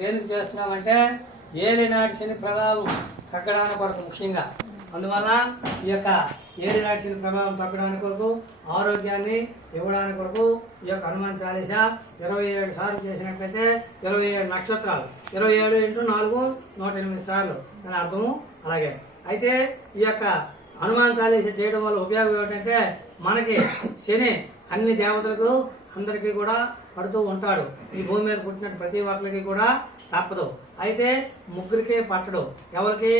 దేనికి చేస్తున్నామంటే ఏలినాటి శని ప్రభావం తగ్గడానికి కొరకు ముఖ్యంగా. అందువల్ల ఈ యొక్క ఏలినాటి శని ప్రభావం తగ్గడానికి కొరకు, ఆరోగ్యాన్ని ఇవ్వడానికి కొరకు ఈ యొక్క హనుమాన్ చాలీసా 27 సార్లు చేసినట్లయితే 27 నక్షత్రాలు, 27 × 4 108 సార్లు దాని అర్థము అలాగే. అయితే ఈ యొక్క హనుమాన్ చాలీసా చేయడం వల్ల ఉపయోగం ఏమిటంటే మనకి శని అన్ని దేవతలకు అందరికీ కూడా పడుతూ ఉంటాడు. ఈ భూమి మీద పుట్టినట్టు ప్రతి ఒక్కరికి కూడా తప్పదు. అయితే ముగ్గురికే పట్టడు. ఎవరికి?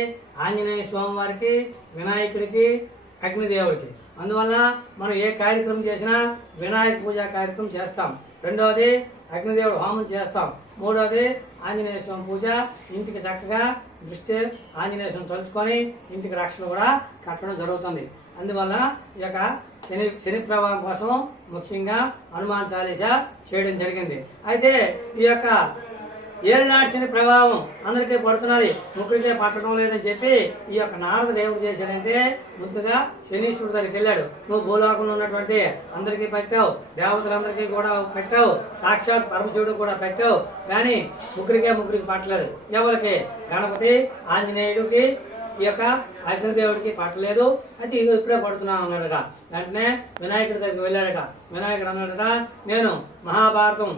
ఆంజనేయ స్వామి వారికి, వినాయకుడికి, అగ్నిదేవుడికి. అందువల్ల మనం ఏ కార్యక్రమం చేసినా వినాయక పూజా కార్యక్రమం చేస్తాం. రెండవది అగ్నిదేవుడు హోమం చేస్తాం. మూడవది ఆంజనేయ స్వామి పూజ. ఇంటికి చక్కగా దృష్టి ఆంజనేయ స్వామి తలుచుకొని ఇంటికి రక్షణ కూడా కట్టడం జరుగుతుంది. అందువల్ల ఈ యొక్క శని ప్రభావం కోసం ముఖ్యంగా హనుమాన్ చాలీసా చేయడం జరిగింది. అయితే ఈ యొక్క ఏలినాటి శని ప్రభావం అందరికీ పడుతున్నది, ముగ్గురికే పట్టడం లేదని చెప్పి ఈ యొక్క నారద దేవుడు చేశాడంటే ముందుగా శనీశ్వరుడు దగ్గరికి వెళ్ళాడు. నువ్వు భూలోకంలో ఉన్నటువంటి అందరికీ పెట్టావు, దేవతలందరికీ కూడా పెట్టావు, సాక్షాత్ పరమశివుడు కూడా పెట్టావు, కానీ ముగ్గురికి పట్టలేదు. ఎవరికి? గణపతి, ఆంజనేయుడికి, ఈ యొక్క అగ్నిదేవుడికి పట్టలేదు. అయితే ఇప్పుడే పడుతున్నాను అన్నాడట. వెంటనే వినాయకుడి దగ్గరికి వెళ్ళాడట. వినాయకుడు అన్నాడట, నేను మహాభారతం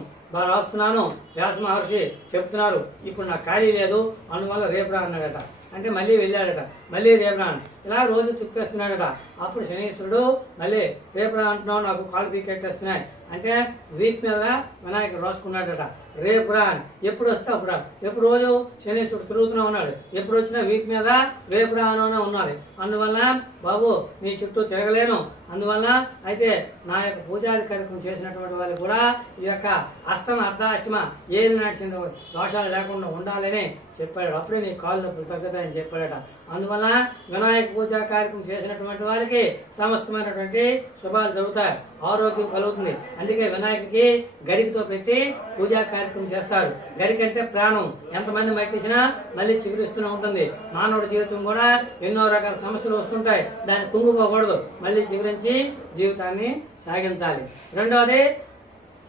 రాస్తున్నాను, వ్యాస మహర్షి చెప్తున్నారు, ఇప్పుడు నాకు ఖాళీ లేదు, అందువల్ల రేపు రా అన్నాడట. అంటే మళ్ళీ వెళ్ళాడట. మళ్ళీ రేపు రా, ఇలా రోజు తిప్పేస్తున్నాడట. అప్పుడు శనీశ్వరుడు మళ్ళీ రేపు రా అంటున్నావు, నాకు కాలు పీకెట్టేస్తున్నాయి అంటే వీప్ మీద వినాయకుడు రాసుకున్నాడట. రేపు రా అని. ఎప్పుడు వస్తే అప్పుడు. ఎప్పుడు రోజు శనీశ్వరుడు తిరుగుతూనే ఉన్నాడు. ఎప్పుడు వచ్చినా వీప్ మీద రేపు రా అని ఉన్నది. అందువల్ల బాబు నీ చుట్టూ తిరగలేను. అందువల్ల అయితే నా యొక్క పూజాది కార్యక్రమం చేసినటువంటి వాళ్ళు కూడా ఈ యొక్క అష్టమ అర్ధాష్టమ ఏలినాటి శని దోషాలు లేకుండా ఉండాలని చెప్పాడు. అప్పుడే నీ కాళ్ళు నొప్పులు తగ్గుతాయని చెప్పాడట. అందువల్ల వినాయక పూజా కార్యక్రమం చేసినటువంటి వారికి సమస్తమైనటువంటి శుభాలు జరుగుతాయి, ఆరోగ్యం కలుగుతుంది. అందుకే వినాయకుడికి గరికతో పెట్టి పూజా కార్యక్రమం చేస్తారు. గరిక అంటే ప్రాణం. ఎంతమంది మట్టించినా మళ్ళీ చిగురిస్తూనే ఉంటుంది. మానవుడి జీవితం కూడా ఎన్నో రకాల సమస్యలు వస్తుంటాయి, దాన్ని కుంగిపోకూడదు, మళ్ళీ చిగురించి జీవితాన్ని సాగించాలి. రెండవది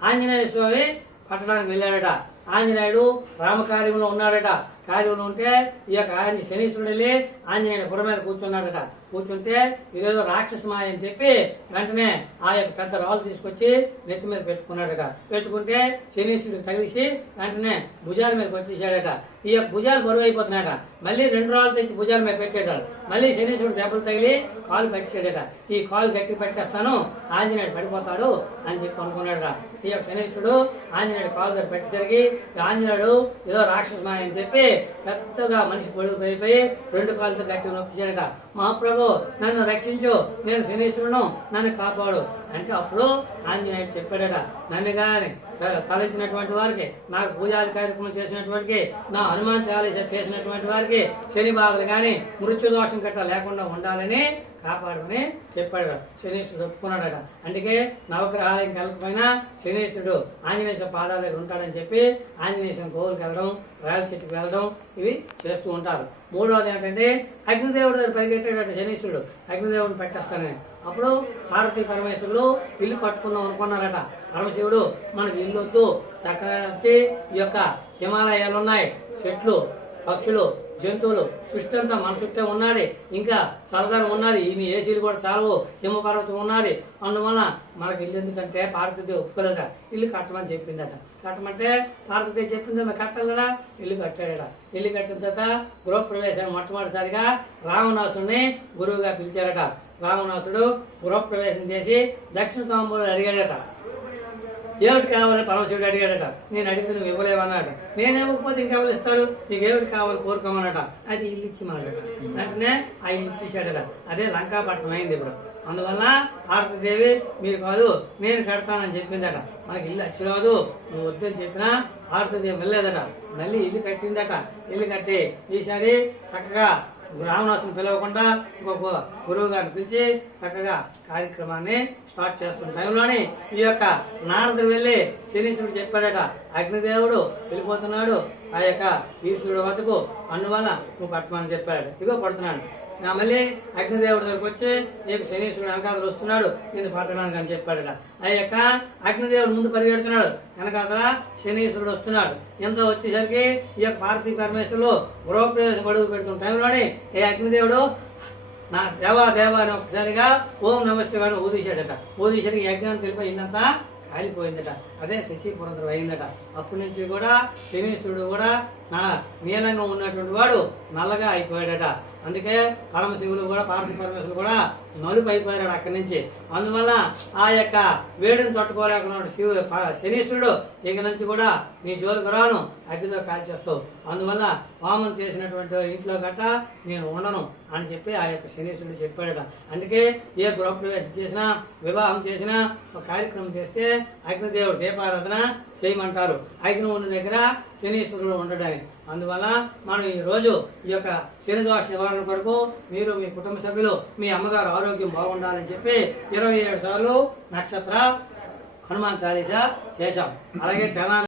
ఆంజనేయ స్వామి పట్టడానికి వెళ్ళాడట. ఆంజనేయుడు రామకార్యంలో ఉన్నాడట. కార్యంలో ఉంటే ఈ యొక్క శనీశ్వరుడు వెళ్ళి ఆంజనేయుడు పుర మీద కూర్చున్నాడట. కూర్చుంటే ఇదేదో రాక్షసమాయ అని చెప్పి వెంటనే ఆ యొక్క పెద్ద రాళ్ళు తీసుకొచ్చి నెత్తి మీద పెట్టుకున్నాడట. పెట్టుకుంటే శనీశ్వరుడికి తగిలిసి వెంటనే భుజాల మీద కొట్టేశాడట. ఈ యొక్క భుజాలు బరువు అయిపోతున్నాయట. మళ్ళీ 2 రాళ్ళు తెచ్చి భుజాల మీద పెట్టేటాడు. మళ్ళీ శనీశ్వరుడు దెబ్బలు తగిలి కాలు పెట్టేశాడట. ఈ కాలు గట్టి పెట్టేస్తాను, ఆంజనేయుడు పడిపోతాడు అని చెప్పి అనుకున్నాడట. ఈ యొక్క శనీశ్వరుడు ఆంజనేయుడు కాలు దగ్గర పెట్టేసరికి ఆంజనేయుడు ఏదో రాక్షసమాయ అని చెప్పి పెద్దగా మనిషి పొడుగు పెరిగిపోయి 2 కాళ్ళతో గట్టి నొక్కించాడట. మహాప్రభు నన్ను రక్షించు, నేను శనీశ్వరుడు, నన్ను కాపాడు అంటే అప్పుడు ఆంజనేయుడు చెప్పాడట, నన్ను కానీ తలెత్తినటువంటి వారికి, నాకు పూజాది కార్యక్రమం చేసినటువంటి, నా హనుమాన్ చాలీసా చేసినటువంటి వారికి శని బాధలు కానీ మృత్యు దోషం గట్రా లేకుండా ఉండాలని కాపాడమని చెప్పాడు. శనీశ్వరుడు ఒప్పుకున్నాడట. అందుకే నవగ్రహాలయం కలకపోయినా శనీశ్వరుడు ఆంజనేయ పాదాల దగ్గర ఉంటాడని చెప్పి ఆంజనేయ గోవులకు వెళ్ళడం, రాయల చెట్టుకు వెళ్ళడం ఇవి చేస్తూ ఉంటారు. మూడవది ఏంటంటే అగ్నిదేవుడి దగ్గర పరిగెట్టాడట శనీశ్వరుడు, అగ్నిదేవుడిని పెట్టేస్తానని. అప్పుడు పార్వతీ పరమేశ్వరులు ఇల్లు కట్టుకుందాం అనుకున్నారట. పరమశివుడు మనకు ఇల్లు వద్దు, చక్కగా ఈ యొక్క హిమాలయాలు ఉన్నాయి, చెట్లు, పక్షులు, జంతువులు, సృష్టి అంతా మన చుట్టే ఉన్నది, ఇంకా సరదాగా ఉన్నది, ఇన్ని ఏసీలు కూడా చాలవు, హిమపర్వతం ఉన్నది, అందువల్ల మనకి ఇల్లు ఎందుకంటే పార్వతీదేవి ఒప్పుకోలేట. ఇల్లు కట్టమని చెప్పిందట. కట్టమంటే పార్వతీదేవి చెప్పింది కట్టాలి కదా, ఇల్లు కట్టాడట. ఇల్లు కట్టిన తర్వాత గృహప్రవేశం మొట్టమొదటిసారిగా రావణాసుడిని గురువుగా పిలిచారట. రావణాసుడు గృహప్రవేశం చేసి దక్షిణ తాంబూలం అడిగాడట. ఏమిటి కావాలని పరమశివుడు అడిగాడట. నేను అడిగితే నువ్వు ఇవ్వలేవన్నాడు. నేనేమకపోతే ఇంకెవరు ఇస్తారు, నీకు ఏమిటి కావాలి కోరుకోమన్నట. అది ఇల్లు ఇచ్చి మనట. వెంటనే ఆ ఇల్లు ఇచ్చేసాడట. అదే లంకాపట్నం అయింది ఇప్పుడు. అందువల్ల పార్వతీదేవి మీరు కాదు నేను కడతానని చెప్పిందట. మనకి ఇల్లు అచ్చిరాదు, నువ్వు వద్దని చెప్పినా పార్వతీదేవి వెళ్ళలేదట. మళ్ళీ ఇల్లు కట్టిందట. ఇల్లు కట్టి ఈసారి చక్కగా రావణాసుని పిలవకుండా ఇంకొక గురువు గారిని పిలిచి చక్కగా కార్యక్రమాన్ని స్టార్ట్ చేస్తున్న టైంలోని ఈ యొక్క నారదుడు వెళ్ళి శనీశ్వరుడు చెప్పాడట, అగ్నిదేవుడు వెళ్ళిపోతున్నాడు ఆ యొక్క ఈశ్వరుడు వద్దకు, అందువల్ల నువ్వు పట్టమని చెప్పాడు. ఇగో పడుతున్నాడు. మళ్ళీ అగ్నిదేవుడి దగ్గరకు వచ్చి నీకు శనీశ్వరుడు వెనకాతలు వస్తున్నాడు నేను పట్టడానికి అని చెప్పాడట. ఆ యొక్క అగ్నిదేవుడు ముందు పరిగెడుతున్నాడు, వెనకాతల శనీశ్వరుడు వస్తున్నాడు. ఎంత వచ్చేసరికి ఈ యొక్క పార్వతీ పరమేశ్వరులు గృహప్రవేశం అడుగు పెడుతున్న టైంలోనే ఏ అగ్నిదేవుడు నా దేవా దేవా అని ఒకసారిగా ఓం నమ శివాయ ఊదీశాడట. ఊదీసరికి యజ్ఞాన్ని తెలిపోయిందంతా కాలిపోయిందట. అదే శచీపురంతో అయిందట. అప్పటి నుంచి కూడా శనీశ్వరుడు కూడా నీలంగా ఉన్నటువంటి వాడు నల్లగా అయిపోయాడట. అందుకే పరమశివులు కూడా పార్వతీ పరమేశ్వరులు కూడా నలుపు అయిపోయాడు అక్కడి నుంచి. అందువల్ల ఆ యొక్క వేడిని తట్టుకోలేకున్నాడు శనీశ్వరుడు ఇక నుంచి కూడా నీ జోలికి రాను, అగ్గితో కాల్చేస్తావు, అందువల్ల హోమం చేసినటువంటి ఇంట్లో గట్ట నేను ఉండను అని చెప్పి ఆ యొక్క శనీశ్వరుడు చెప్పాడట. అందుకే ఏ గృహప్రవేశం చేసినా వివాహం చేసినా ఒక కార్యక్రమం చేస్తే అగ్నిదేవుడు దీపారాధన చేయమంటారు, అగ్ని ఉన్న దగ్గర శనీశ్వరుడు ఉండడానికి. అందువల్ల మనం ఈ రోజు ఈ యొక్క శని దోష నివారణ కొరకు మీరు మీ కుటుంబ సభ్యులు మీ అమ్మగారు ఆరోగ్యం బాగుండాలని చెప్పి 27 సార్లు నక్షత్ర హనుమాన్ చాలీసా చేశాం. అలాగే తెనాలి